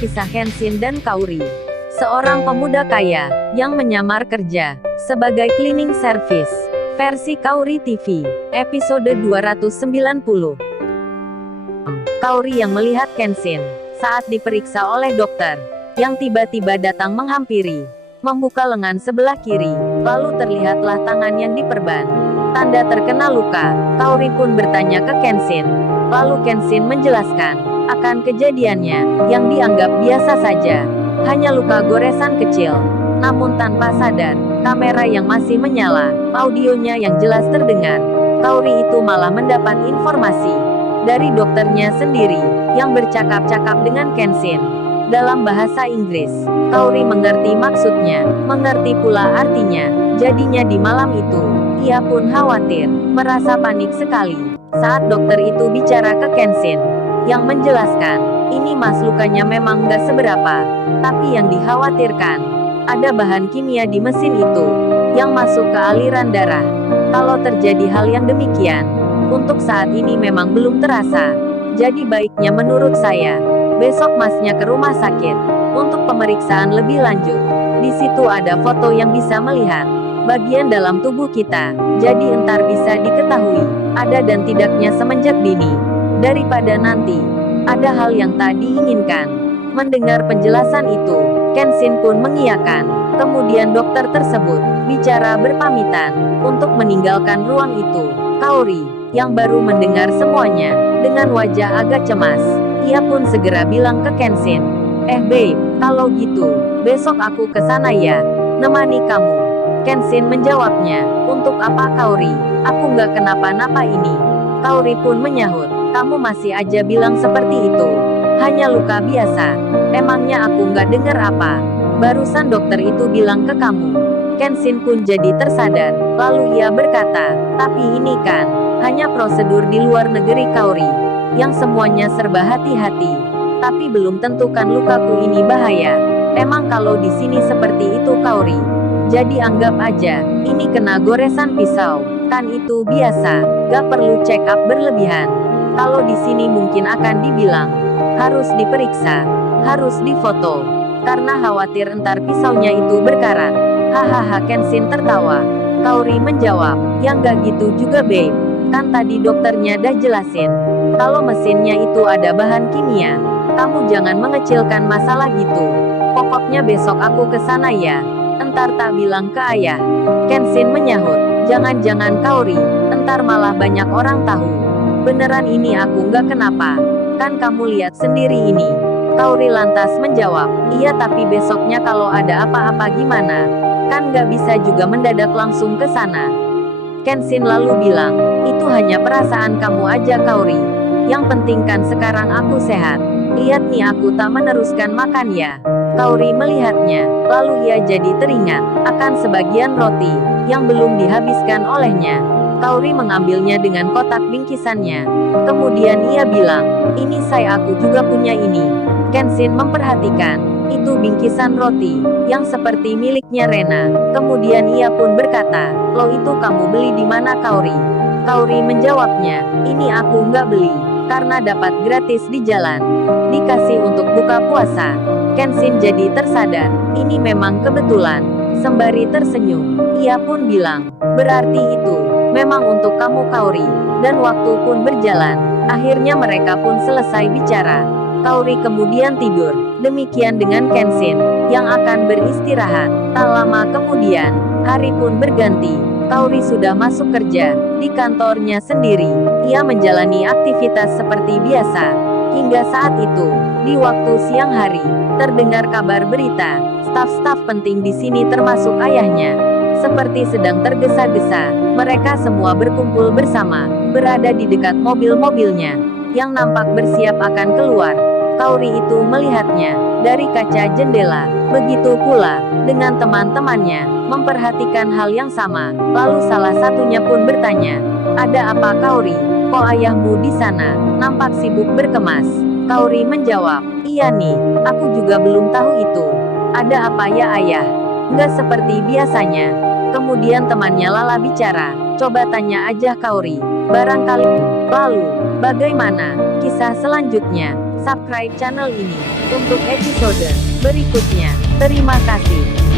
kisah Kenshin dan Kaori, seorang pemuda kaya yang menyamar kerja sebagai cleaning service. Versi Kaori TV, episode 290. Kaori yang melihat Kenshin saat diperiksa oleh dokter, yang tiba-tiba datang menghampiri, membuka lengan sebelah kiri, lalu terlihatlah tangan yang diperban, tanda terkena luka. Kaori pun bertanya ke Kenshin, lalu Kenshin menjelaskan akan kejadiannya, yang dianggap biasa saja, hanya luka goresan kecil. Namun tanpa sadar, kamera yang masih menyala, audionya yang jelas terdengar, Kaori itu malah mendapat informasi dari dokternya sendiri, yang bercakap-cakap dengan Kenshin dalam bahasa Inggris. Kaori mengerti maksudnya, mengerti pula artinya. Jadinya di malam itu, ia pun khawatir, merasa panik sekali saat dokter itu bicara ke Kenshin, yang menjelaskan, ini mas lukanya memang nggak seberapa, tapi yang dikhawatirkan, ada bahan kimia di mesin itu, yang masuk ke aliran darah. Kalau terjadi hal yang demikian, untuk saat ini memang belum terasa. Jadi baiknya menurut saya, besok masnya ke rumah sakit, untuk pemeriksaan lebih lanjut. Di situ ada foto yang bisa melihat bagian dalam tubuh kita, jadi entar bisa diketahui, ada dan tidaknya semenjak dini. Daripada nanti ada hal yang tak diinginkan. Mendengar penjelasan itu, Kenshin pun mengiyakan. Kemudian dokter tersebut bicara berpamitan untuk meninggalkan ruang itu. Kaori, yang baru mendengar semuanya, dengan wajah agak cemas, ia pun segera bilang ke Kenshin, babe, kalau gitu, besok aku ke sana ya, nemani kamu. Kenshin menjawabnya, untuk apa Kaori? Aku nggak kenapa-napa ini. Kaori pun menyahut, kamu masih aja bilang seperti itu. Hanya luka biasa. Emangnya aku nggak dengar apa? Barusan dokter itu bilang ke kamu. Kenshin pun jadi tersadar. Lalu ia berkata, tapi ini kan hanya prosedur di luar negeri Kaori, yang semuanya serba hati-hati. Tapi belum tentu kan lukaku ini bahaya. Emang kalau di sini seperti itu Kaori? Jadi anggap aja, ini kena goresan pisau. Kan itu biasa, gak perlu check up berlebihan. Kalau di sini mungkin akan dibilang, harus diperiksa, harus difoto, karena khawatir entar pisaunya itu berkarat. Hahaha, Kenshin tertawa. Kaori menjawab, yang gak gitu juga babe. Kan tadi dokternya dah jelasin, kalau mesinnya itu ada bahan kimia. Kamu jangan mengecilkan masalah gitu. Pokoknya besok aku ke sana ya. Entar tak bilang ke ayah. Kenshin menyahut, jangan-jangan Kaori, entar malah banyak orang tahu. Beneran ini aku nggak kenapa. Kan kamu lihat sendiri ini. Kaori lantas menjawab, iya tapi besoknya kalau ada apa-apa gimana? Kan nggak bisa juga mendadak langsung ke sana. Kenshin lalu bilang, itu hanya perasaan kamu aja Kaori. Yang penting kan sekarang aku sehat. Lihat nih aku tak meneruskan makan ya. Kaori melihatnya, lalu ia jadi teringat akan sebagian roti yang belum dihabiskan olehnya. Kaori mengambilnya dengan kotak bingkisannya. Kemudian ia bilang, ini saya aku juga punya ini. Kenshin memperhatikan, itu bingkisan roti yang seperti miliknya Rena. Kemudian ia pun berkata, lo itu kamu beli di mana Kaori? Kaori menjawabnya, ini aku nggak beli, karena dapat gratis di jalan. Dikasih untuk buka puasa. Kenshin jadi tersadar, ini memang kebetulan. Sembari tersenyum, ia pun bilang, berarti itu memang untuk kamu Kaori. Dan waktu pun berjalan. Akhirnya mereka pun selesai bicara. Kaori kemudian tidur. Demikian dengan Kenshin, yang akan beristirahat. Tak lama kemudian, hari pun berganti. Kaori sudah masuk kerja di kantornya sendiri. Ia menjalani aktivitas seperti biasa. Hingga saat itu, di waktu siang hari, terdengar kabar berita. Staf-staf penting di sini termasuk ayahnya, seperti sedang tergesa-gesa. Mereka semua berkumpul bersama, berada di dekat mobil-mobilnya, yang nampak bersiap akan keluar. Kaori itu melihatnya dari kaca jendela. Begitu pula dengan teman-temannya, memperhatikan hal yang sama. Lalu salah satunya pun bertanya, ada apa Kaori? Kok ayahmu di sana? Nampak sibuk berkemas. Kaori menjawab, iya nih, aku juga belum tahu itu. Ada apa ya ayah? Nggak seperti biasanya. Kemudian temannya Lala bicara, coba tanya aja Kaori. Barangkali. Lalu, bagaimana kisah selanjutnya? subscribe channel ini untuk episode berikutnya. Terima kasih.